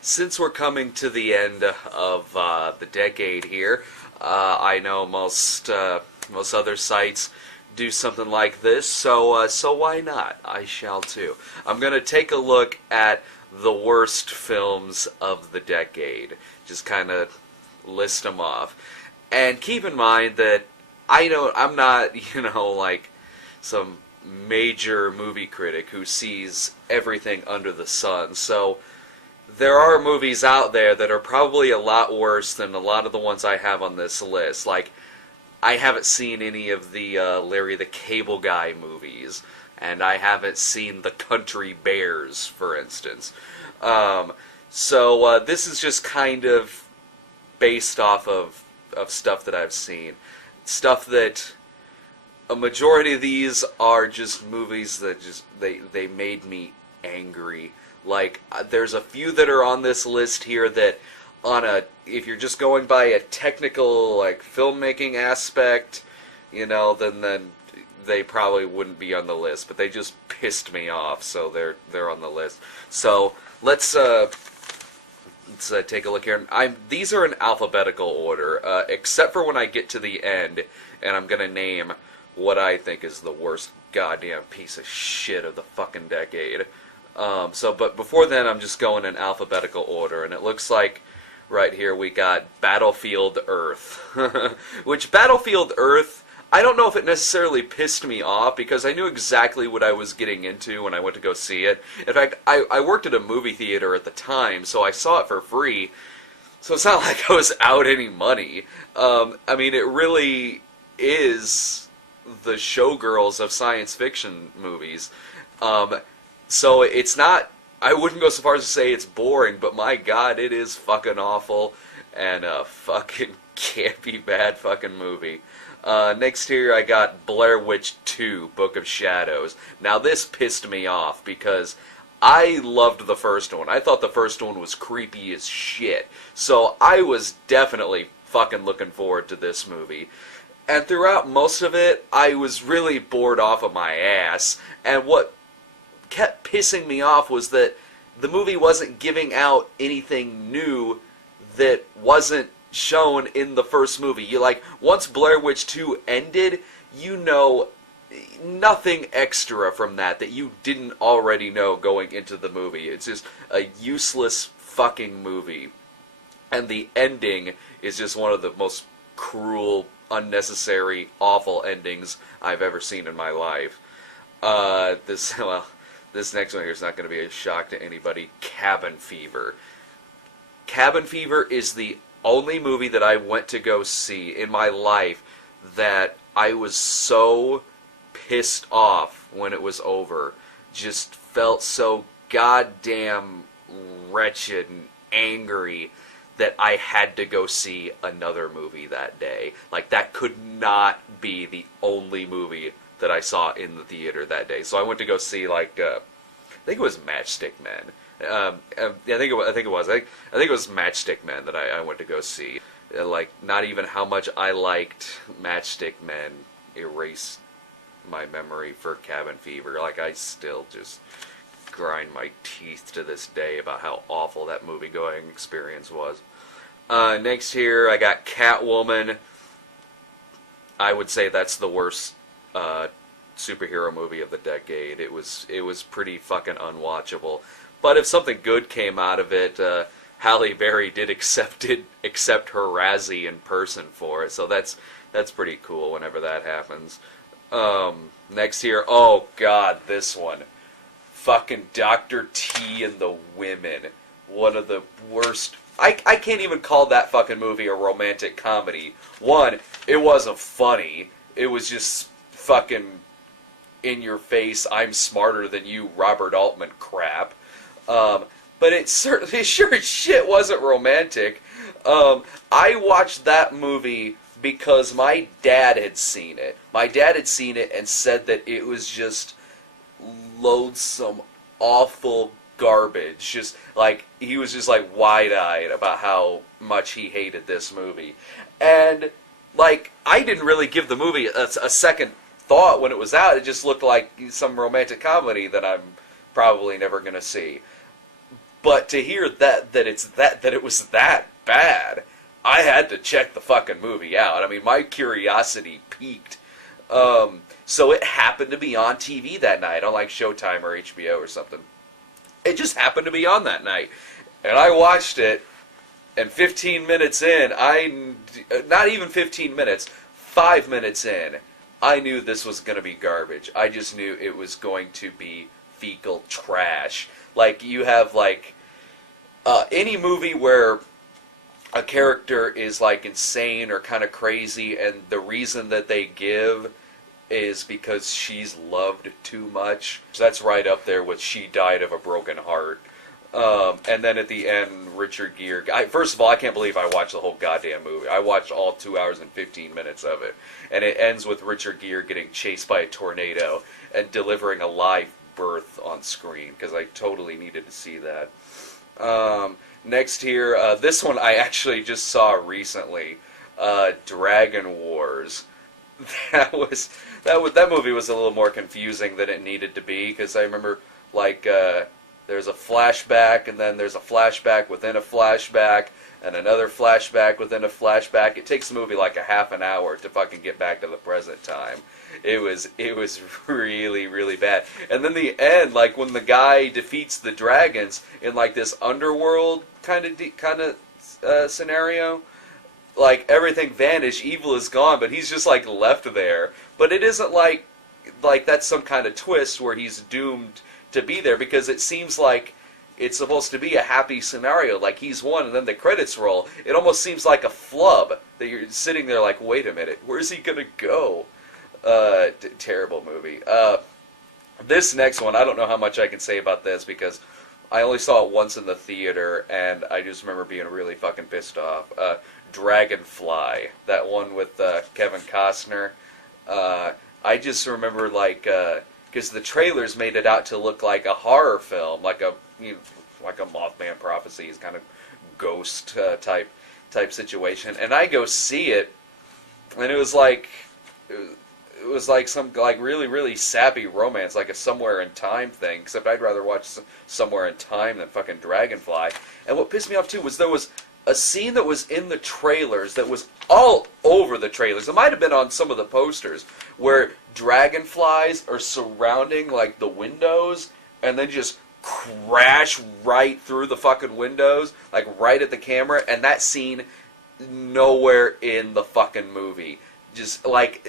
since we're coming to the end of the decade here, I know most other sites do something like this, so why not? I shall too. I'm going to take a look at the worst films of the decade. Just kind of list them off. And keep in mind that I'm not, like some major movie critic who sees everything under the sun. So there are movies out there that are probably a lot worse than a lot of the ones I have on this list. Like, I haven't seen any of the Larry the Cable Guy movies, and I haven't seen The Country Bears, for instance. So this is just kind of based off of stuff that I've seen. Stuff that a majority of these are just movies that just they made me angry. Like, there's a few that are on this list here that if you're just going by a technical, like, filmmaking aspect, then they probably wouldn't be on the list, but they just pissed me off, so they're on the list. So let's take a look here. These are in alphabetical order, except for when I get to the end, and I'm gonna name what I think is the worst goddamn piece of shit of the fucking decade. But before then, I'm just going in alphabetical order, and it looks like right here we got Battlefield Earth. Which, Battlefield Earth, I don't know if it necessarily pissed me off, because I knew exactly what I was getting into when I went to go see it. In fact, I worked at a movie theater at the time, so I saw it for free, so it's not like I was out any money. I mean, it really is the showgirls of science fiction movies. So it's not, I wouldn't go so far as to say it's boring, but my god, it is fucking awful, and a fucking campy bad fucking movie. Next here I got Blair Witch 2, Book of Shadows. Now this pissed me off, because I loved the first one. I thought the first one was creepy as shit. So I was definitely fucking looking forward to this movie. And throughout most of it, I was really bored off of my ass. And what kept pissing me off was that the movie wasn't giving out anything new that wasn't shown in the first movie. Once Blair Witch 2 ended, nothing extra from that you didn't already know going into the movie. It's just a useless fucking movie. And the ending is just one of the most cruel, unnecessary, awful endings I've ever seen in my life. This next one here is not going to be a shock to anybody. Cabin Fever. Cabin Fever is the only movie that I went to go see in my life that I was so pissed off when it was over. Just felt so goddamn wretched and angry that I had to go see another movie that day. Like, that could not be the only movie that I saw in the theater that day. So I went to go see, I think it was Matchstick Men. I think it was Matchstick Men that I went to go see. Not even how much I liked Matchstick Men erased my memory for Cabin Fever. I still just grind my teeth to this day about how awful that movie-going experience was. Next here, I got Catwoman. I would say that's the worst superhero movie of the decade. It was pretty fucking unwatchable. But if something good came out of it, Halle Berry did accept her Razzie in person for it, so that's pretty cool whenever that happens. Next here, oh god, this one. Fucking Dr. T and the Women. One of the worst. I can't even call that fucking movie a romantic comedy. One, it wasn't funny. It was just fucking in your face, I'm smarter than you, Robert Altman crap. But it certainly sure as shit wasn't romantic. I watched that movie because my dad had seen it. My dad had seen it and said that it was just loathsome, awful garbage. Just he was just wide-eyed about how much he hated this movie. And I didn't really give the movie a second thought when it was out. It just looked like some romantic comedy that I'm probably never going to see. But to hear that it was that bad, I had to check the fucking movie out. I mean, my curiosity peaked. So it happened to be on TV that night, on like Showtime or HBO or something. It just happened to be on that night. And I watched it, and 15 minutes in, not even 15 minutes, 5 minutes in, I knew this was going to be garbage. I just knew it was going to be fecal trash. Like, you have, like, any movie where a character is, like, insane or kind of crazy, and the reason that they give is because she's loved too much. So that's right up there with She Died of a Broken Heart. And then at the end, Richard Gere... first of all, I can't believe I watched the whole goddamn movie. I watched all 2 hours and 15 minutes of it. And it ends with Richard Gere getting chased by a tornado and delivering a live birth on screen, because I totally needed to see that. Next here, this one I actually just saw recently, Dragon Wars. That movie was a little more confusing than it needed to be, because I remember, like, there's a flashback, and then there's a flashback within a flashback, and another flashback within a flashback. It takes the movie like a half an hour to fucking get back to the present time. It was really, really bad. And then the end, like when the guy defeats the dragons in like this underworld kind of scenario, like everything vanished, evil is gone, but he's just like left there. But it isn't like that's some kind of twist where he's doomed to be there, because it seems like it's supposed to be a happy scenario, like he's won, and then the credits roll. It almost seems like a flub that you're sitting there like, wait a minute, where's he gonna go? Terrible movie. This next one, I don't know how much I can say about this, because I only saw it once in the theater, and I just remember being really fucking pissed off. Dragonfly, that one with Kevin Costner. I just remember, like, because the trailers made it out to look like a horror film, like a Mothman Prophecies kind of ghost type situation, and I go see it, and it was like some like really, really sappy romance, like a Somewhere in Time thing, except I'd rather watch Somewhere in Time than fucking Dragonfly. And what pissed me off too was there was a scene that was in the trailers that was all over the trailers. It might have been on some of the posters, where dragonflies are surrounding like the windows and then just crash right through the fucking windows, like right at the camera, and that scene nowhere in the fucking movie. Just like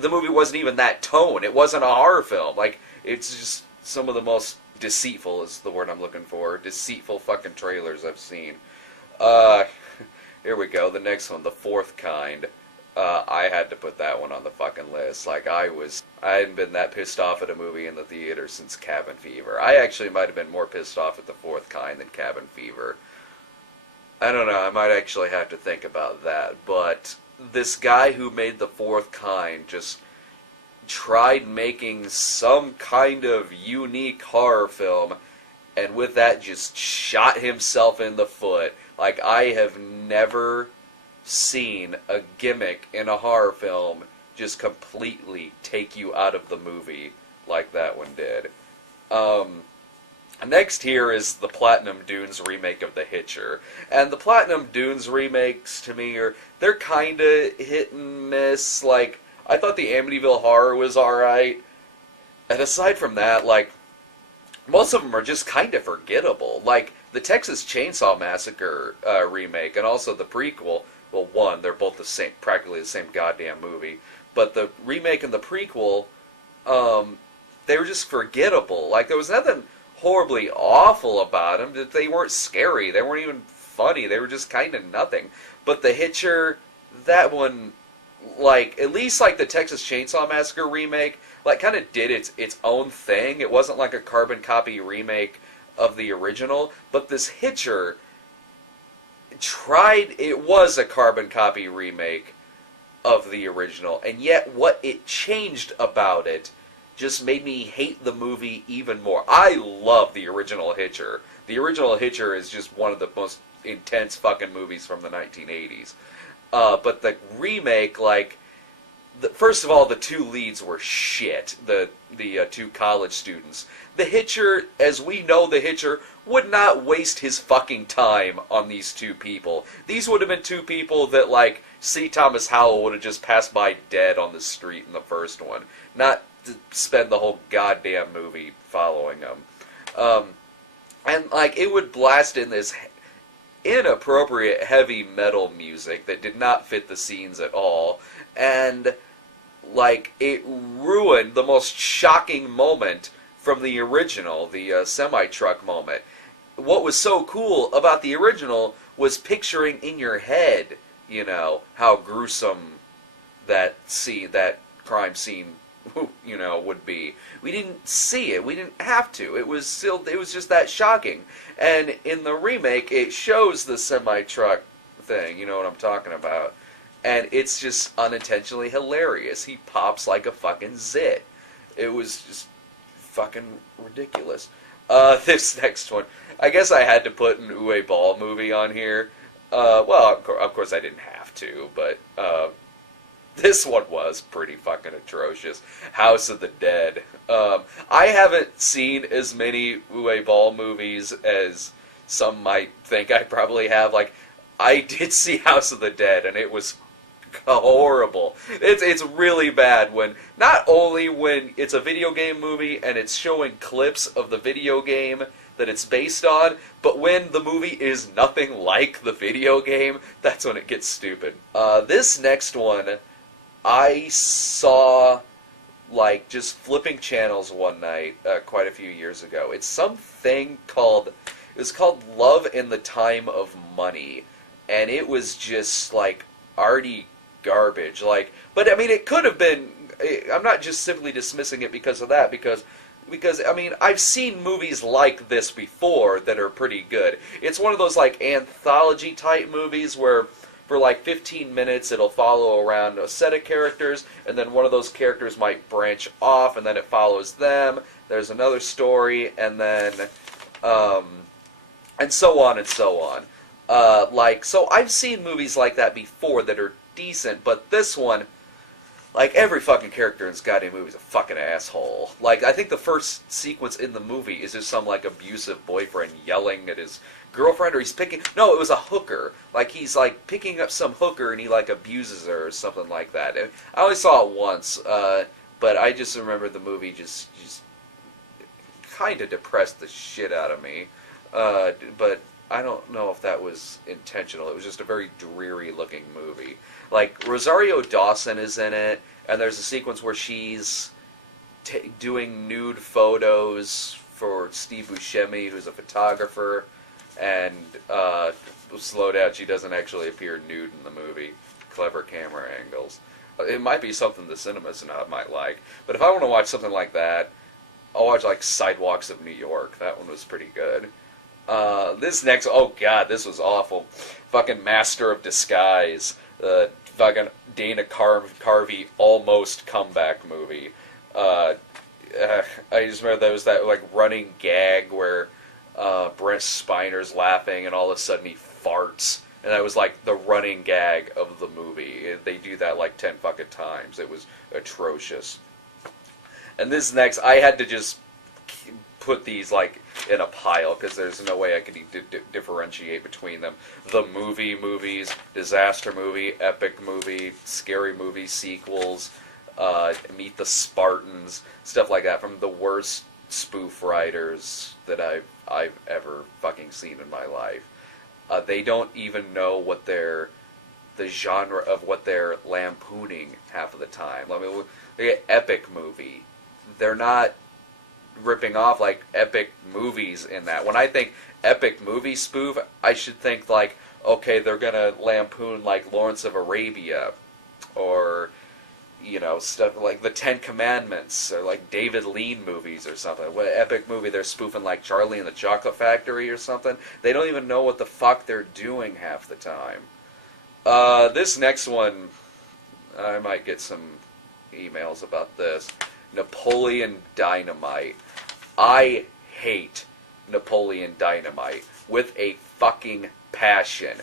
the movie wasn't even that tone. It wasn't a horror film. Like, it's just some of the most deceitful is the word I'm looking for. Deceitful fucking trailers I've seen. Here we go. The next one, The Fourth Kind. I had to put that one on the fucking list. Like, I hadn't been that pissed off at a movie in the theater since Cabin Fever. I actually might have been more pissed off at The Fourth Kind than Cabin Fever. I don't know. I might actually have to think about that. But this guy who made The Fourth Kind just tried making some kind of unique horror film, and with that just shot himself in the foot. Like, I have never seen a gimmick in a horror film just completely take you out of the movie like that one did. Next here is the Platinum Dunes remake of The Hitcher. And the Platinum Dunes remakes, to me, they're kind of hit and miss. Like, I thought the Amityville Horror was alright. And aside from that, like, most of them are just kind of forgettable. Like, the Texas Chainsaw Massacre remake, and also the prequel, well, one, they're both the same, practically the same goddamn movie. But the remake and the prequel, they were just forgettable. Like, there was nothing horribly awful about them. They weren't scary. They weren't even funny. They were just kind of nothing. But The Hitcher, that one, like, at least like the Texas Chainsaw Massacre remake, like, kind of did its own thing. It wasn't like a carbon copy remake of the original. But this Hitcher it was a carbon copy remake of the original. And yet what it changed about it just made me hate the movie even more. I love the original Hitcher. The original Hitcher is just one of the most intense fucking movies from the 1980s. But the remake, like, first of all, the two leads were shit. The two college students. The Hitcher, as we know the Hitcher, would not waste his fucking time on these two people. These would have been two people that, like, C. Thomas Howell would have just passed by dead on the street in the first one. Not to spend the whole goddamn movie following them. And, like, it would blast in this inappropriate heavy metal music that did not fit the scenes at all. And, like, it ruined the most shocking moment from the original, the semi-truck moment. What was so cool about the original was picturing in your head, you know, how gruesome that scene, that crime scene, you know, would be. We didn't see it. We didn't have to. It was just that shocking. And in the remake, it shows the semi-truck thing. You know what I'm talking about. And it's just unintentionally hilarious. He pops like a fucking zit. It was just fucking ridiculous. This next one, I guess I had to put an Uwe Ball movie on here. Well, of course I didn't have to, but this one was pretty fucking atrocious. House of the Dead. I haven't seen as many Uwe Ball movies as some might think I probably have. Like, I did see House of the Dead, and it was horrible. It's really bad when, not only when it's a video game movie and it's showing clips of the video game that it's based on, but when the movie is nothing like the video game, that's when it gets stupid. This next one, I saw, like, just flipping channels one night, quite a few years ago. It's something called, it was called Love in the Time of Money, and it was just, like, arty garbage. Like, but I mean, it could have been. I'm not just simply dismissing it because of that, because I mean, I've seen movies like this before that are pretty good. It's one of those, like, anthology type movies where for like 15 minutes it'll follow around a set of characters, and then one of those characters might branch off, and then it follows them. There's another story, and then and so on and so on. Like, so I've seen movies like that before that are decent, but this one, like, every fucking character in this goddamn movie is a fucking asshole. Like, I think the first sequence in the movie is just some, like, abusive boyfriend yelling at his girlfriend, or he's picking, no, it was a hooker. Like, he's, like, picking up some hooker and he, like, abuses her or something like that. And I only saw it once, but I just remember the movie just kind of depressed the shit out of me. But I don't know if that was intentional. It was just a very dreary-looking movie. Like, Rosario Dawson is in it, and there's a sequence where she's doing nude photos for Steve Buscemi, who's a photographer, and slow down, she doesn't actually appear nude in the movie. Clever camera angles. It might be something the cinemas might like, but if I want to watch something like that, I'll watch, like, Sidewalks of New York. That one was pretty good. This next, oh god, this was awful. Fucking Master of Disguise. Fucking Dana Carvey almost comeback movie. I just remember there was that, like, running gag where Brent Spiner's laughing and all of a sudden he farts. And that was, like, the running gag of the movie. They do that, like, 10 fucking times. It was atrocious. And this next, I had to just put these, like, in a pile, because there's no way I could differentiate between them. The movie movies, disaster movie, epic movie, scary movie sequels, Meet the Spartans, stuff like that, from the worst spoof writers that I've ever fucking seen in my life. They don't even know what the genre of what they're lampooning half of the time. I mean, they get epic movie. They're not ripping off, like, epic movies in that. When I think epic movie spoof, I should think, like, okay, they're gonna lampoon, like, Lawrence of Arabia, or, you know, stuff like the Ten Commandments, or, like, David Lean movies or something. What epic movie they're spoofing, like Charlie and the Chocolate Factory or something? They don't even know what the fuck they're doing half the time. This next one, I might get some emails about this. Napoleon Dynamite. I hate Napoleon Dynamite with a fucking passion.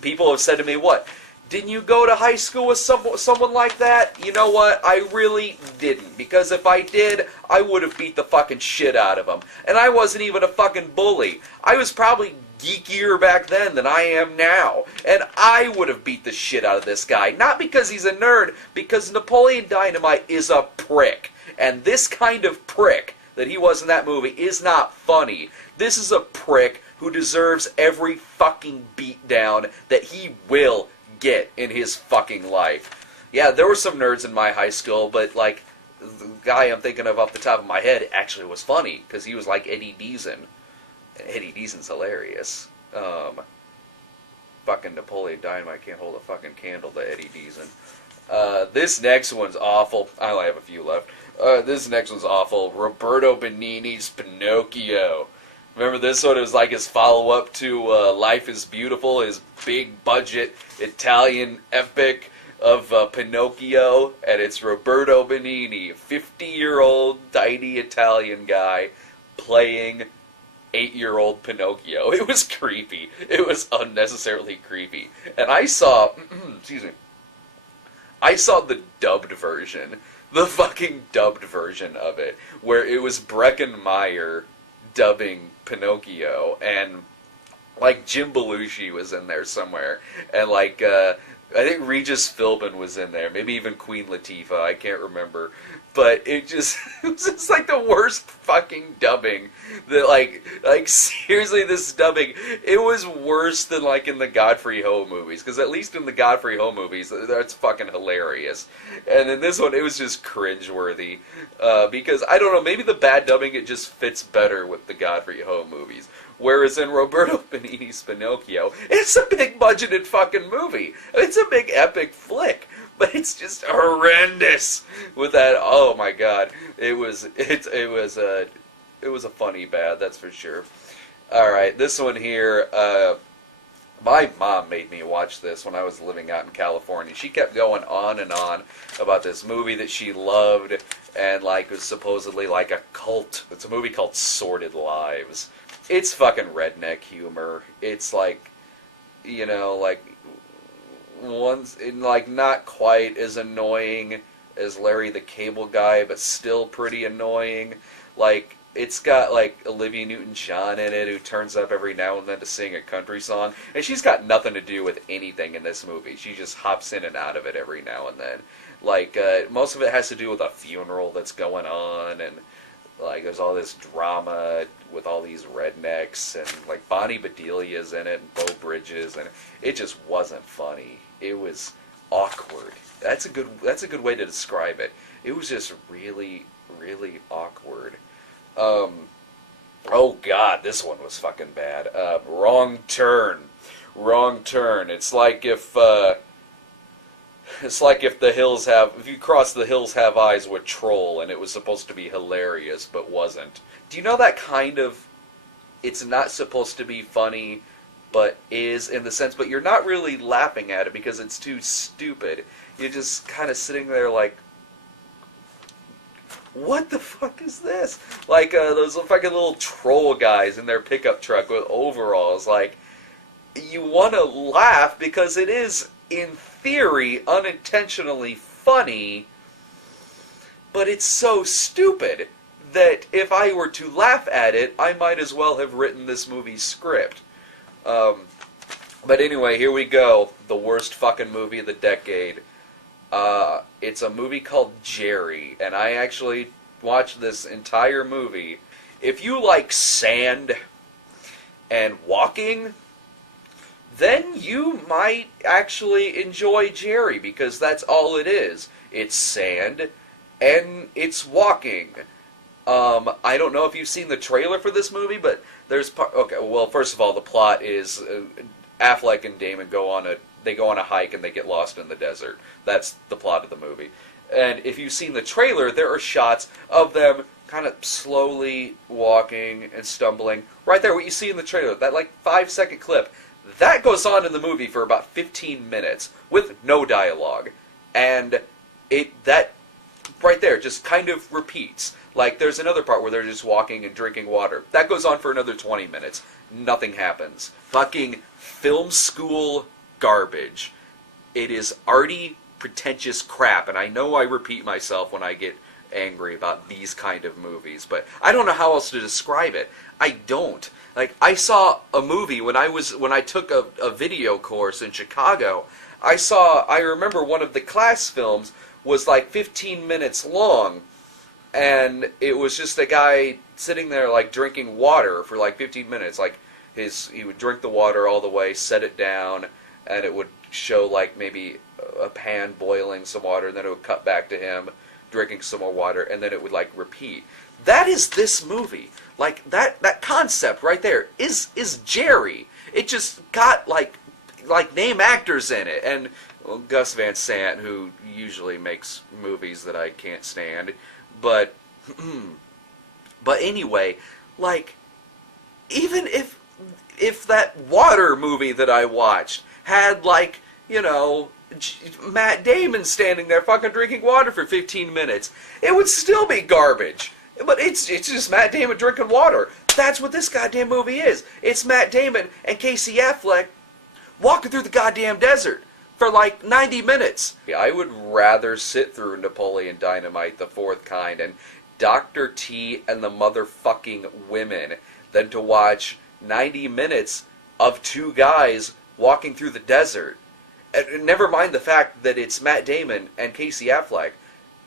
People have said to me, what? Didn't you go to high school with someone like that? You know what? I really didn't. Because if I did, I would have beat the fucking shit out of him. And I wasn't even a fucking bully. I was probably geekier back then than I am now. And I would have beat the shit out of this guy. Not because he's a nerd, because Napoleon Dynamite is a prick. And this kind of prick that he was in that movie is not funny. This is a prick who deserves every fucking beatdown that he will get in his fucking life. Yeah, there were some nerds in my high school, but, like, the guy I'm thinking of off the top of my head actually was funny, because he was like Eddie Deason. Eddie Deason's hilarious. Fucking Napoleon Dynamite can't hold a fucking candle to Eddie Deason. This next one's awful. I only have a few left. This next one's awful. Roberto Benigni's Pinocchio. Remember this one? It was like his follow-up to Life is Beautiful, his big-budget Italian epic of Pinocchio, and it's Roberto Benigni, a 50-year-old, tiny Italian guy, playing 8-year-old Pinocchio. It was creepy. It was unnecessarily creepy. And I saw, excuse me, I saw the dubbed version, the fucking dubbed version of it, where it was Breckin Meyer dubbing Pinocchio, and like Jim Belushi was in there somewhere, and like I think Regis Philbin was in there, maybe even Queen Latifah, I can't remember, but it was just like the worst fucking dubbing. That like seriously, this dubbing, it was worse than like in the Godfrey Ho movies, because at least in the Godfrey Ho movies, that's fucking hilarious, and in this one, it was just cringeworthy, because, I don't know, maybe the bad dubbing, it just fits better with the Godfrey Ho movies. Whereas in Roberto Benigni's Pinocchio, it's a big-budgeted fucking movie. It's a big epic flick, but it's just horrendous. With that, oh my god, it was a funny bad, that's for sure. All right, this one here. My mom made me watch this when I was living out in California. She kept going on and on about this movie that she loved, and like was supposedly like a cult. It's a movie called Sordid Lives. It's fucking redneck humor. It's like, you know, like like not quite as annoying as Larry the Cable Guy, but still pretty annoying. Like, it's got like Olivia Newton-John in it, who turns up every now and then to sing a country song, and she's got nothing to do with anything in this movie. She just hops in and out of it every now and then. Like, most of it has to do with a funeral that's going on, and like there's all this drama with all these rednecks, and like Bonnie Bedelia's in it, and Beau Bridges, and it just wasn't funny. It was awkward. That's a good way to describe it. It was just really, really awkward. Oh god, this one was fucking bad. Wrong Turn. Wrong Turn. It's like if if you cross the hills have eyes with Troll, and it was supposed to be hilarious, but wasn't. Do you know that kind of, it's not supposed to be funny, but is in the sense, but you're not really laughing at it because it's too stupid. You're just kind of sitting there like, what the fuck is this? Like, those fucking little troll guys in their pickup truck with overalls, like, you want to laugh because it is, in theory, unintentionally funny, but it's so stupid that if I were to laugh at it, I might as well have written this movie's script. But anyway, here we go. The worst fucking movie of the decade. It's a movie called Jerry, and I actually watched this entire movie. If you like sand and walking, then you might actually enjoy Jerry, because that's all it is. It's sand, and it's walking. I don't know if you've seen the trailer for this movie, but there's okay, well, first of all, the plot is Affleck and Damon go on a hike and they get lost in the desert. That's the plot of the movie. And if you've seen the trailer, there are shots of them kind of slowly walking and stumbling. Right there, what you see in the trailer, that like 5-second clip, that goes on in the movie for about 15 minutes with no dialogue. And that right there just kind of repeats. Like, there's another part where they're just walking and drinking water. That goes on for another 20 minutes. Nothing happens. Fucking film school garbage. It is arty, pretentious crap, and I know I repeat myself when I get angry about these kind of movies, but I don't know how else to describe it. I don't. Like, I saw a movie when I took a video course in Chicago. I remember one of the class films was like 15 minutes long, and it was just a guy sitting there like drinking water for like 15 minutes. Like he would drink the water all the way, set it down, and it would show like maybe a pan boiling some water, and then it would cut back to him drinking some more water, and then it would like repeat. That is this movie. Like that concept right there is Jerry. It just got like name actors in it, and well, Gus Van Sant, who usually makes movies that I can't stand, but anyway, like, even if that water movie that I watched had, like, you know, Matt Damon standing there fucking drinking water for 15 minutes, it would still be garbage. But it's just Matt Damon drinking water. That's what this goddamn movie is. It's Matt Damon and Casey Affleck walking through the goddamn desert for like 90 minutes. I would rather sit through Napoleon Dynamite, the fourth kind, and Dr. T and the motherfucking women than to watch 90 minutes of two guys walking through the desert. And never mind the fact that it's Matt Damon and Casey Affleck.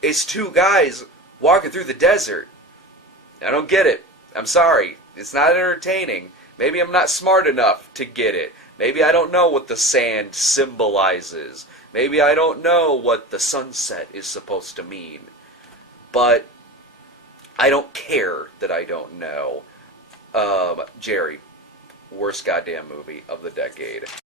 It's two guys walking through the desert. I don't get it. I'm sorry. It's not entertaining. Maybe I'm not smart enough to get it. Maybe I don't know what the sand symbolizes. Maybe I don't know what the sunset is supposed to mean. But I don't care that I don't know. Jerry, worst goddamn movie of the decade.